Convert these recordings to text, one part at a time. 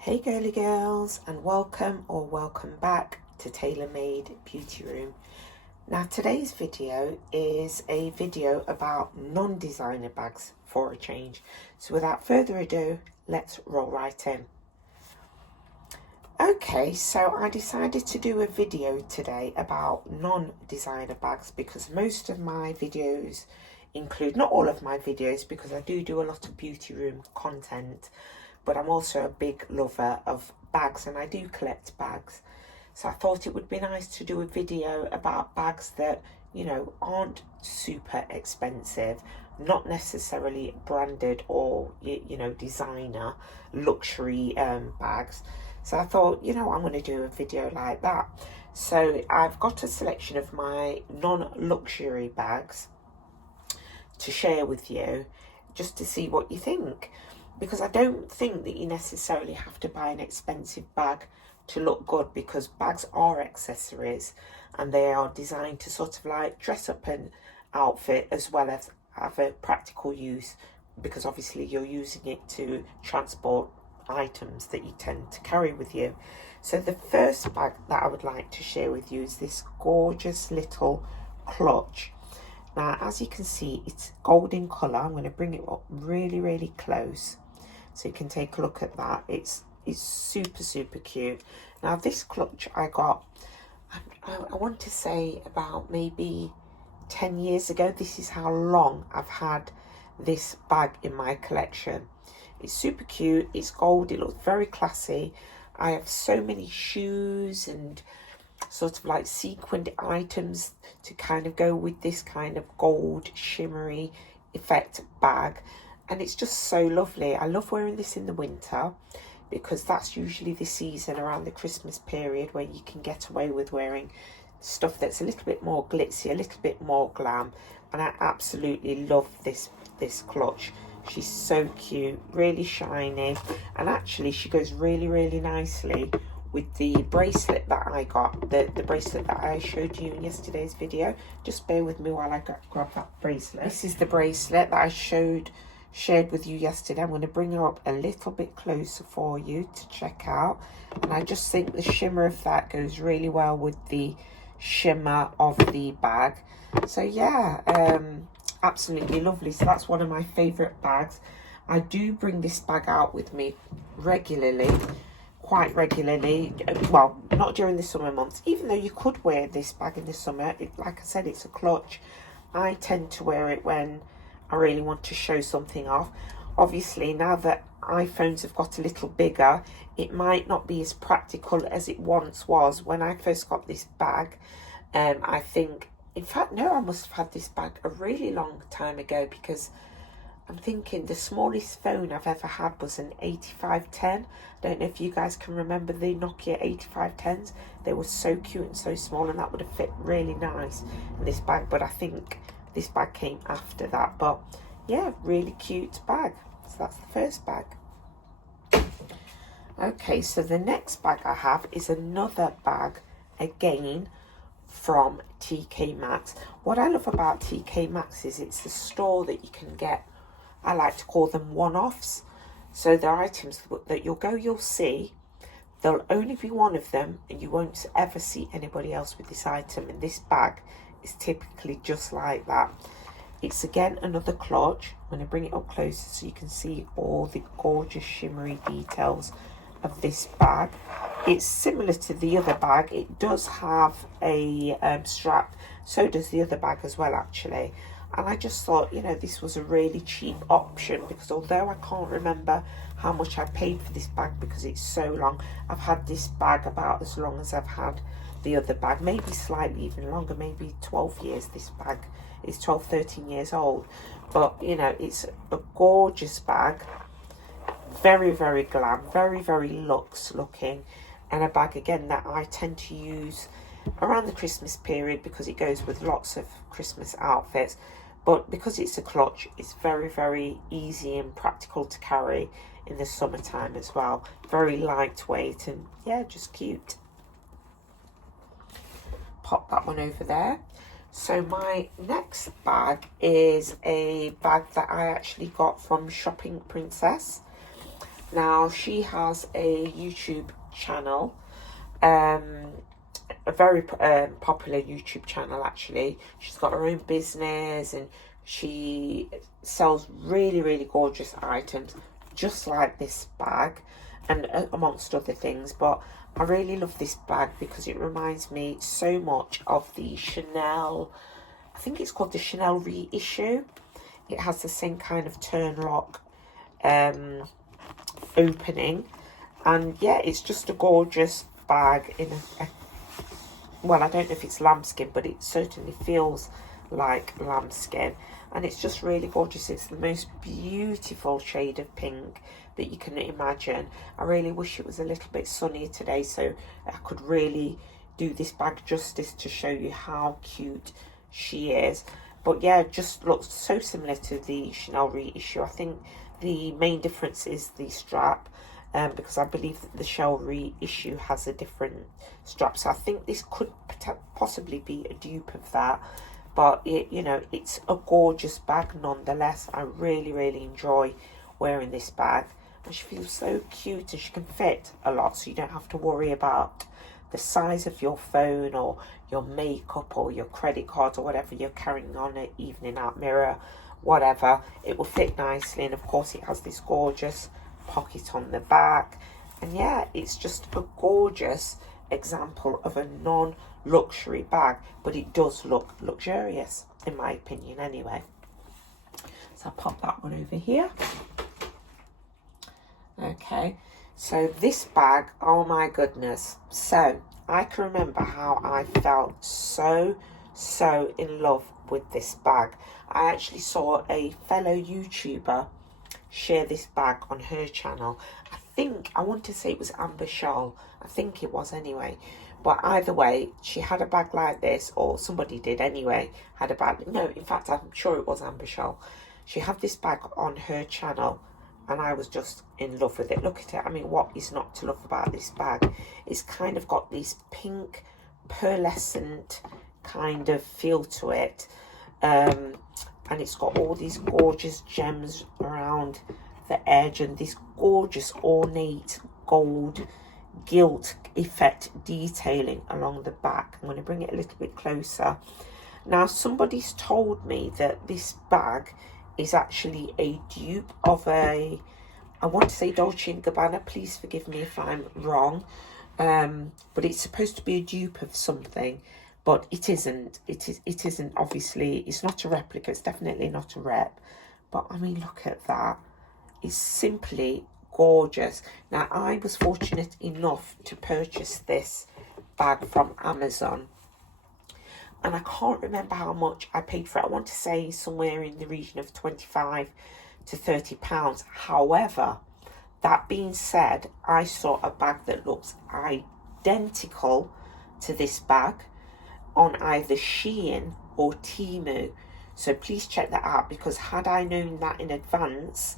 Hey girly girls, and welcome back to Tailor Made Beauty Room. Now today's video is a video about non-designer bags for a change. So without further ado, let's roll right in. Okay, so I decided to do a video today about non-designer bags because most of my videos include, not all of my videos because I do a lot of beauty room content, but I'm also a big lover of bags and I do collect bags. So I thought it would be nice to do a video about bags that, you know, aren't super expensive, not necessarily branded or, you know, designer luxury bags. So I thought, you know, I'm going to do a video like that. So I've got a selection of my non-luxury bags to share with you just to see what you think. Because I don't think that you necessarily have to buy an expensive bag to look good, because bags are accessories and they are designed to sort of like dress up an outfit as well as have a practical use, because obviously you're using it to transport items that you tend to carry with you. So the first bag that I would like to share with you is this gorgeous little clutch. Now, as you can see, it's gold in colour. I'm going to bring it up really close so you can take a look at that. It's super cute. Now, this clutch I got, I want to say about maybe 10 years ago. This is how long I've had this bag in my collection. It's super cute. It's gold. It looks very classy. I have so many shoes and sort of like sequined items to kind of go with this kind of gold shimmery effect bag, and it's just so lovely. I love wearing this in the winter because that's usually the season around the Christmas period where you can get away with wearing stuff that's a little bit more glitzy, a little bit more glam, and I absolutely love this clutch. She's so cute, really shiny, and actually she goes really nicely with the bracelet that I got, the bracelet that I showed you in yesterday's video. Just bear with me while I grab that bracelet. This is the bracelet that I shared with you yesterday. I'm going to bring her up a little bit closer for you to check out, and I just think the shimmer of that goes really well with the shimmer of the bag. So yeah, absolutely lovely. So that's one of my favorite bags. I do bring this bag out with me regularly, quite regularly. Well, not during the summer months, even though you could wear this bag in the summer. Like I said, it's a clutch. I tend to wear it when I really want to show something off. Obviously, now that iPhones have got a little bigger, it might not be as practical as it once was. When I first got this bag, I think, in fact, no, I must have had this bag a really long time ago, because I'm thinking the smallest phone I've ever had was an 8510. I don't know if you guys can remember the Nokia 8510s. They were so cute and so small, and that would have fit really nice in this bag. But I think this bag came after that. But yeah, really cute bag. So that's the first bag. Okay, so the next bag I have is another bag, again, from TK Maxx. What I love about TK Maxx is it's the store that you can get, I like to call them one-offs. So they're items that you'll see, there'll only be one of them, and you won't ever see anybody else with this item. And this bag is typically just like that. It's again another clutch. I'm going to bring it up closer so you can see all the gorgeous shimmery details of this bag. It's similar to the other bag. It does have a strap. So does the other bag as well, actually. And I just thought, you know, this was a really cheap option, because although I can't remember how much I paid for this bag because it's so long, I've had this bag about as long as I've had the other bag, maybe slightly even longer, maybe 12 years. This bag is 13 years old. But, you know, it's a gorgeous bag. Very glam, very luxe looking, and a bag again that I tend to use around the Christmas period because it goes with lots of Christmas outfits. But because it's a clutch, it's very easy and practical to carry in the summertime as well. Very lightweight and yeah, just cute. Pop that one over there. So my next bag is a bag that I actually got from Shoppinkprincess. Now, she has a YouTube channel, a very popular YouTube channel actually. She's got her own business and she sells really, really gorgeous items, just like this bag and amongst other things. But I really love this bag because it reminds me so much of the Chanel, I think it's called the Chanel Reissue. It has the same kind of turn lock opening, and yeah, it's just a gorgeous bag in well, I don't know if it's lambskin, but it certainly feels like lambskin, and it's just really gorgeous. It's the most beautiful shade of pink that you can imagine. I really wish it was a little bit sunnier today so I could really do this bag justice to show you how cute she is. But yeah, just looks so similar to the Chanel Reissue. I think the main difference is the strap, because I believe that the Chanel Reissue has a different strap. So I think this could possibly be a dupe of that. But it, you know, it's a gorgeous bag nonetheless. I really, really enjoy wearing this bag. And she feels so cute and she can fit a lot, so you don't have to worry about the size of your phone or your makeup or your credit cards or whatever you're carrying on an evening out mirror, whatever. It will fit nicely, and of course it has this gorgeous pocket on the back. And yeah, it's just a gorgeous example of a non-luxury bag, but it does look luxurious in my opinion anyway. So I'll pop that one over here. Okay, so this bag, oh my goodness. So I can remember how I felt so in love with this bag. I actually saw a fellow YouTuber share this bag on her channel. I want to say it was Amber Shawl. I think it was anyway. But either way, she had a bag like this, or somebody did anyway, had a bag. No, in fact, I'm sure it was Amber Shawl. She had this bag on her channel, and I was just in love with it. Look at it. I mean, what is not to love about this bag? It's kind of got this pink pearlescent kind of feel to it. And it's got all these gorgeous gems around the edge and this gorgeous ornate gold gilt effect detailing along the back. I'm going to bring it a little bit closer. Now, somebody's told me that this bag is actually a dupe of I want to say Dolce & Gabbana, please forgive me if I'm wrong, but it's supposed to be a dupe of something, but it isn't. It isn't, obviously. It's not a replica. It's definitely not a rep. But I mean, look at that. It's simply gorgeous. Now, I was fortunate enough to purchase this bag from Amazon, and I can't remember how much I paid for it. I want to say somewhere in the region of 25 to 30 pounds. However, that being said, I saw a bag that looks identical to this bag on either Shein or Temu. So please check that out, because had I known that in advance,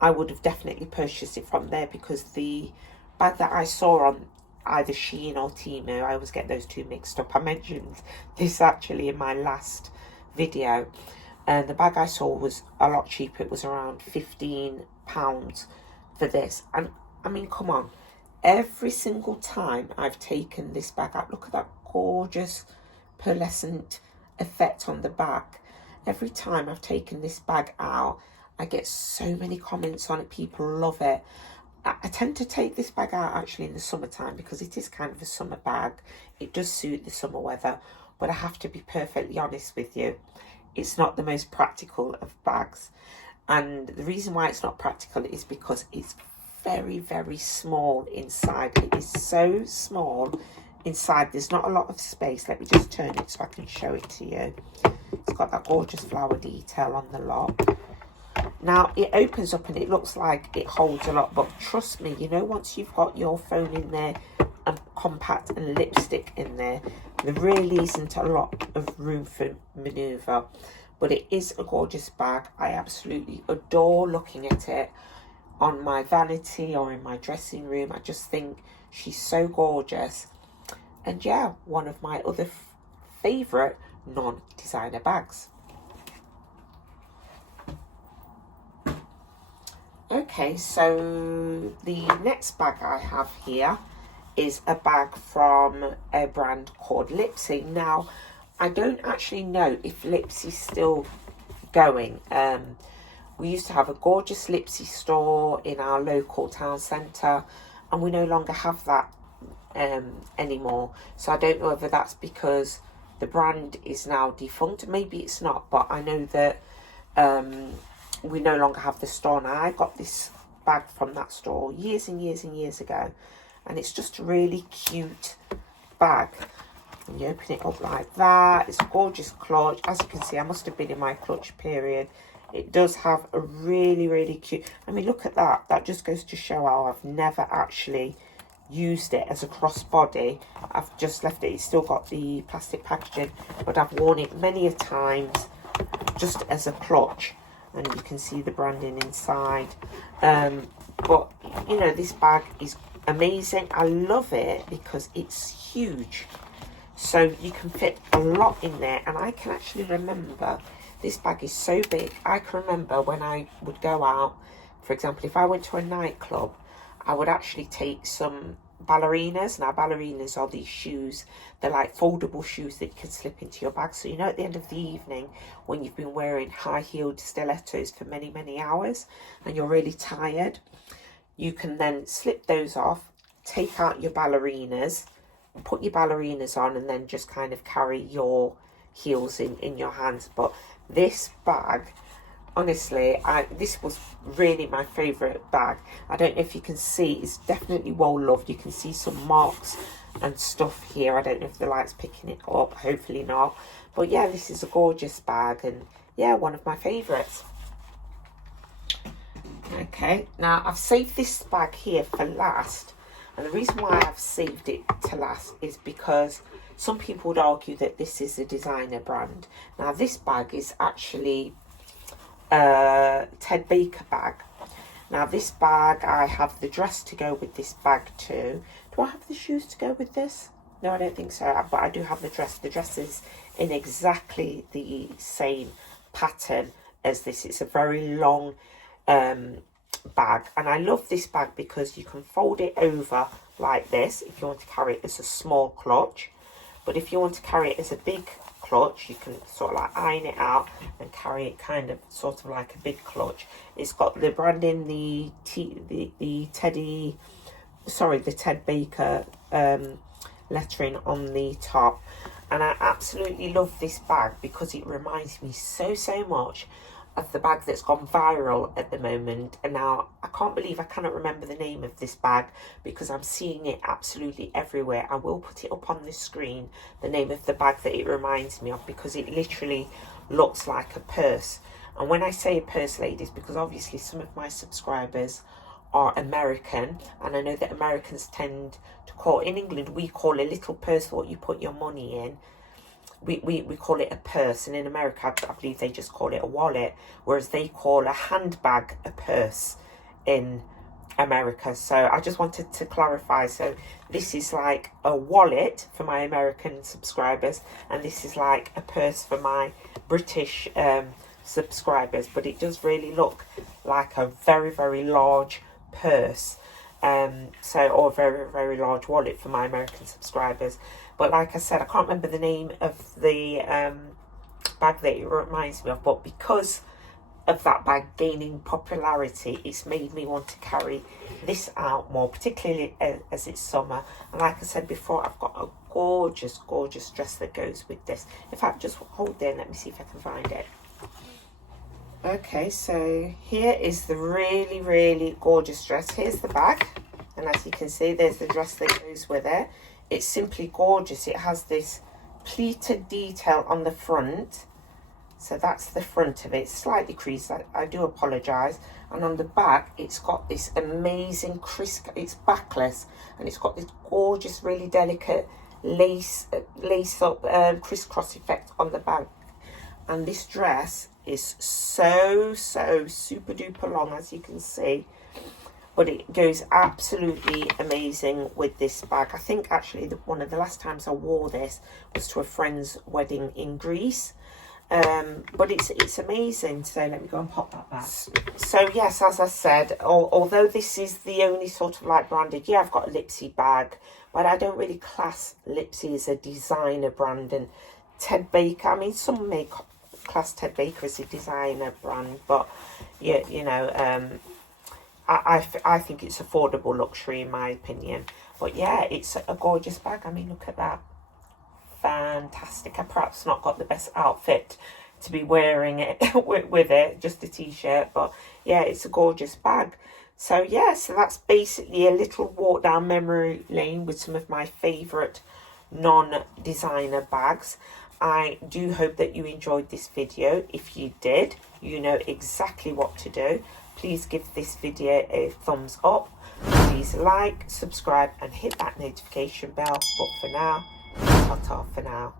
I would have definitely purchased it from there, because the bag that I saw on either Shein or Temu, I always get those two mixed up. I mentioned this actually in my last video, and the bag I saw was a lot cheaper. It was around £15 for this. And I mean, come on, every single time I've taken this bag out, look at that gorgeous pearlescent effect on the back. Every time I've taken this bag out, I get so many comments on it. People love it. I tend to take this bag out actually in the summertime, because it is kind of a summer bag. It does suit the summer weather, but I have to be perfectly honest with you, it's not the most practical of bags. And the reason why it's not practical is because it's very small inside. It is so small inside. There's not a lot of space. Let me just turn it so I can show it to you. It's got that gorgeous flower detail on the lock. Now, it opens up and it looks like it holds a lot, but trust me, you know, once you've got your phone in there and compact and lipstick in there, there really isn't a lot of room for manoeuvre. But it is a gorgeous bag. I absolutely adore looking at it on my vanity or in my dressing room. I just think she's so gorgeous. And yeah, one of my other favourite non-designer bags. Okay, so the next bag I have here is a bag from a brand called Lipsy. Now, I don't actually know if Lipsy's still going. We used to have a gorgeous Lipsy store in our local town centre, and we no longer have that anymore. So I don't know whether that's because the brand is now defunct. Maybe it's not, but I know that we no longer have the store now. I got this bag from that store years and years and years ago, and it's just a really cute bag. And you open it up like that. It's a gorgeous clutch. As you can see, I must have been in my clutch period. It does have a really, really cute, I mean, look at that. That just goes to show how I've never actually used it as a crossbody. I've just left it. It's still got the plastic packaging, but I've worn it many a times just as a clutch, and you can see the branding inside. But you know, this bag is amazing. I love it because it's huge, so you can fit a lot in there. And I can actually remember, this bag is so big, I can remember when I would go out, for example, if I went to a nightclub, I would actually take some ballerinas. Now, ballerinas are these shoes. They're like foldable shoes that you can slip into your bag. So, you know, at the end of the evening, when you've been wearing high-heeled stilettos for many, many hours and you're really tired, you can then slip those off, take out your ballerinas, put your ballerinas on, and then just kind of carry your heels in your hands. But this bag, honestly, this was really my favourite bag. I don't know if you can see, it's definitely well loved. You can see some marks and stuff here. I don't know if the light's picking it up, hopefully not. But yeah, this is a gorgeous bag, and yeah, one of my favourites. Okay, now I've saved this bag here for last, and the reason why I've saved it to last is because some people would argue that this is a designer brand. Now, this bag is actually Ted Baker bag. Now, this bag, I have the dress to go with this bag too. Do I have the shoes to go with this? No, I don't think so, but I do have the dress. The dress is in exactly the same pattern as this. It's a very long bag, and I love this bag because you can fold it over like this if you want to carry it as a small clutch. But if you want to carry it as a big clutch, you can sort of like iron it out and carry it kind of sort of like a big clutch. It's got the branding, the Ted Baker lettering on the top. And I absolutely love this bag because it reminds me so much of the bag that's gone viral at the moment. And now I can't believe I cannot remember the name of this bag because I'm seeing it absolutely everywhere. I will put it up on the screen, the name of the bag that it reminds me of, because it literally looks like a purse. And when I say a purse, ladies, because obviously some of my subscribers are American, and I know that Americans tend to call, in England we call a little purse what you put your money in. We call it a purse, and in America I believe they just call it a wallet, whereas they call a handbag a purse in America. So I just wanted to clarify. So this is like a wallet for my American subscribers, and this is like a purse for my British subscribers, but it does really look like a very large purse, or a very large wallet for my American subscribers. But like I said, I can't remember the name of the bag that it reminds me of, but because of that bag gaining popularity, it's made me want to carry this out more, particularly as it's summer. And like I said before, I've got a gorgeous dress that goes with this. In fact, just hold there and let me see if I can find it. Okay, so here is the really gorgeous dress. Here's the bag, and as you can see, there's the dress that goes with it. It's simply gorgeous. It has this pleated detail on the front. So that's the front of it. It's slightly creased. I do apologise. And on the back, it's got this amazing crisp. It's backless, and it's got this gorgeous, really delicate lace up crisscross effect on the back. And this dress is so super duper long, as you can see. But it goes absolutely amazing with this bag. I think actually one of the last times I wore this was to a friend's wedding in Greece. But it's amazing. So let me go and pop that back. So yes, as I said, although this is the only sort of like branded, yeah, I've got a Lipsy bag, but I don't really class Lipsy as a designer brand. And Ted Baker, I mean, some may class Ted Baker as a designer brand, but yeah, you know, I think it's affordable luxury in my opinion. But yeah, it's a gorgeous bag. I mean, look at that. Fantastic. I perhaps not got the best outfit to be wearing it with it, just a t-shirt, but yeah, it's a gorgeous bag. So yeah, so that's basically a little walk down memory lane with some of my favorite non-designer bags. I do hope that you enjoyed this video. If you did, you know exactly what to do. Please give this video a thumbs up. Please like, subscribe and hit that notification bell. But for now, ta-ta for now.